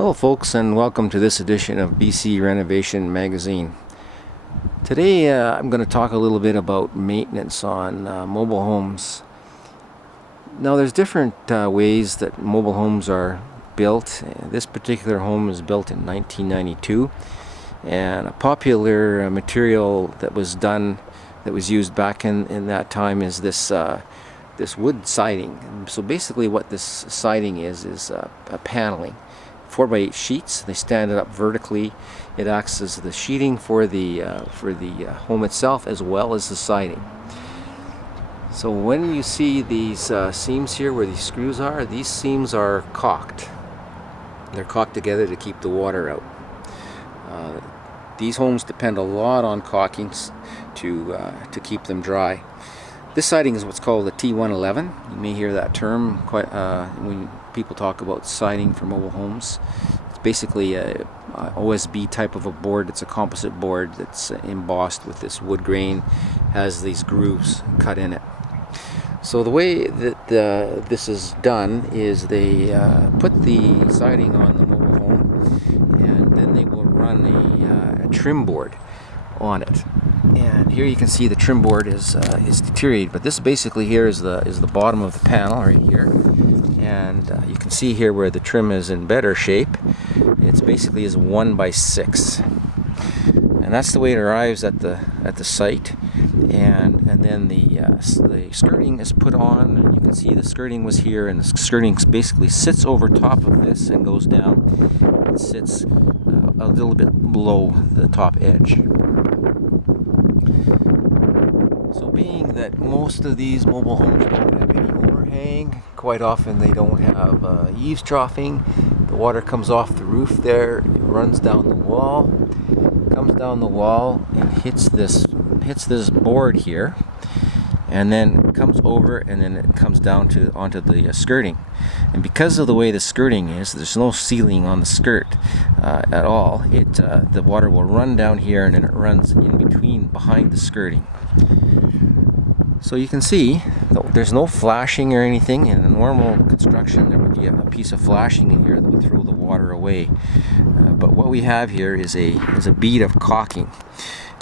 Hello folks, and welcome to this edition of BC Renovation Magazine. Today I'm going to talk a little bit about maintenance on mobile homes. Now there's different ways that mobile homes are built. This particular home is built in 1992, and a popular material that was used back in that time is this wood siding. So basically what this siding is a paneling. 4x8 sheets. They stand it up vertically. It acts as the sheeting for the home itself, as well as the siding. So when you see these seams here where these screws are, these seams are caulked. They're caulked together to keep the water out. These homes depend a lot on caulking to keep them dry. This siding is what's called the T111. You may hear that term quite when people talk about siding for mobile homes. It's basically a OSB type of a board. It's a composite board that's embossed with this wood grain, has these grooves cut in it. So the way that this is done is they put the siding on the mobile home, and then they will run a trim board on it. And here you can see the trim board is deteriorated, but this basically here is the bottom of the panel right here, and you can see here where the trim is in better shape. It's basically is 1x6, and that's the way it arrives at the site. And then the skirting is put on, and you can see the skirting was here, and the skirting basically sits over top of this and goes down. It sits a little bit below the top edge. So being that most of these mobile homes don't have any overhang, quite often they don't have eaves troughing. The water comes off the roof there, it runs down the wall, comes down the wall and hits this board here, and then comes over, and then it comes down onto the skirting. And because of the way the skirting is, there's no sealing on the skirt at all. The water will run down here, and then it runs in between behind the skirting. So you can see there's no flashing or anything. In a normal construction there would be a piece of flashing in here that would throw the water away. But what we have here is a bead of caulking.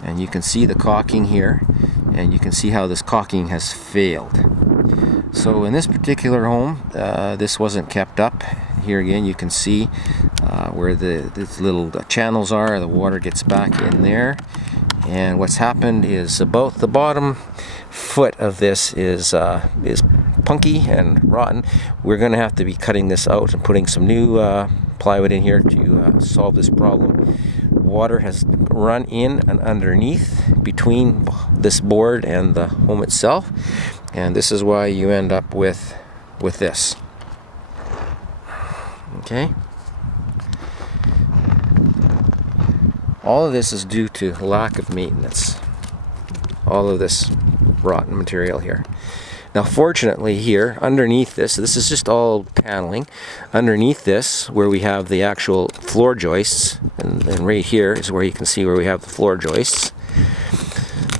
And you can see the caulking here, and you can see how this caulking has failed. So in this particular home, this wasn't kept up. Here again you can see where these little channels are. The water gets back in there, and what's happened is about the bottom foot of this is punky and rotten. We're going to have to be cutting this out and putting some new plywood in here to solve this problem. Water has run in and underneath between this board and the home itself, and this is why you end up with this. Okay? All of this is due to lack of maintenance. All of this rotten material here. Now fortunately here, underneath this is just all paneling. Underneath this, where we have the actual floor joists, and right here is where you can see where we have the floor joists.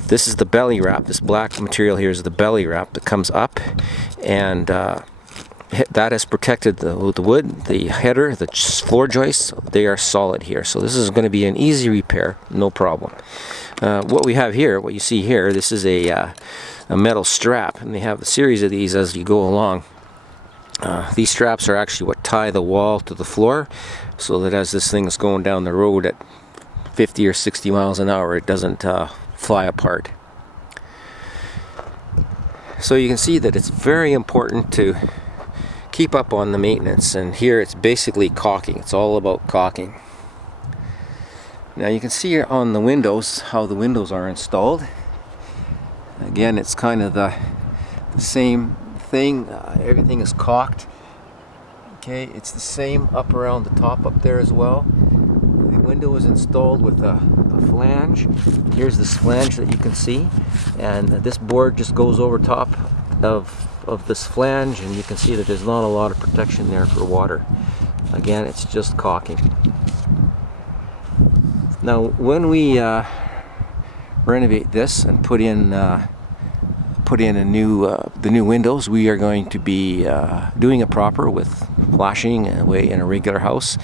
This is the belly wrap. This black material here is the belly wrap that comes up, and that has protected the wood, the header, the floor joists. They are solid here. So this is going to be an easy repair, no problem. What we have here, what you see here, this is a metal strap, and they have a series of these as you go along. These straps are actually what tie the wall to the floor, so that as this thing is going down the road at 50 or 60 miles an hour, it doesn't fly apart. So you can see that it's very important to keep up on the maintenance, and here it's basically caulking. It's all about caulking. Now you can see here on the windows how the windows are installed. Again, it's kind of the same thing. Everything is caulked. Okay, it's the same up around the top up there as well. The window is installed with a flange. Here's this flange that you can see, and this board just goes over top of this flange, and you can see that there's not a lot of protection there for water. Again, it's just caulking. Now when we renovate this and put in the new windows, we are going to be doing it proper with flashing away in a regular house,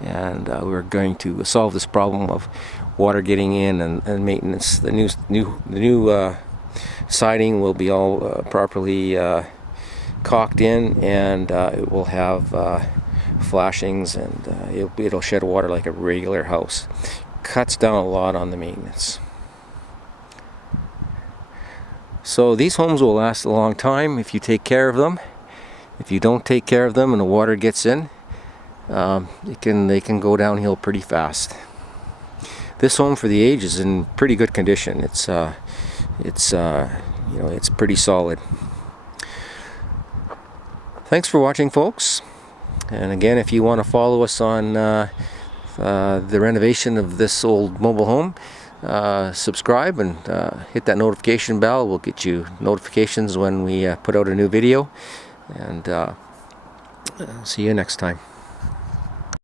and we're going to solve this problem of water getting in and maintenance. The new siding will be all properly caulked in, and it will have flashings, and it'll shed water like a regular house. Cuts down a lot on the maintenance. So these homes will last a long time if you take care of them. If you don't take care of them and the water gets in, they can go downhill pretty fast. This home for the age is in pretty good condition. It's pretty solid. Thanks for watching, folks. And again, if you want to follow us on the renovation of this old mobile home, subscribe and hit that notification bell. We'll get you notifications when we put out a new video. And see you next time.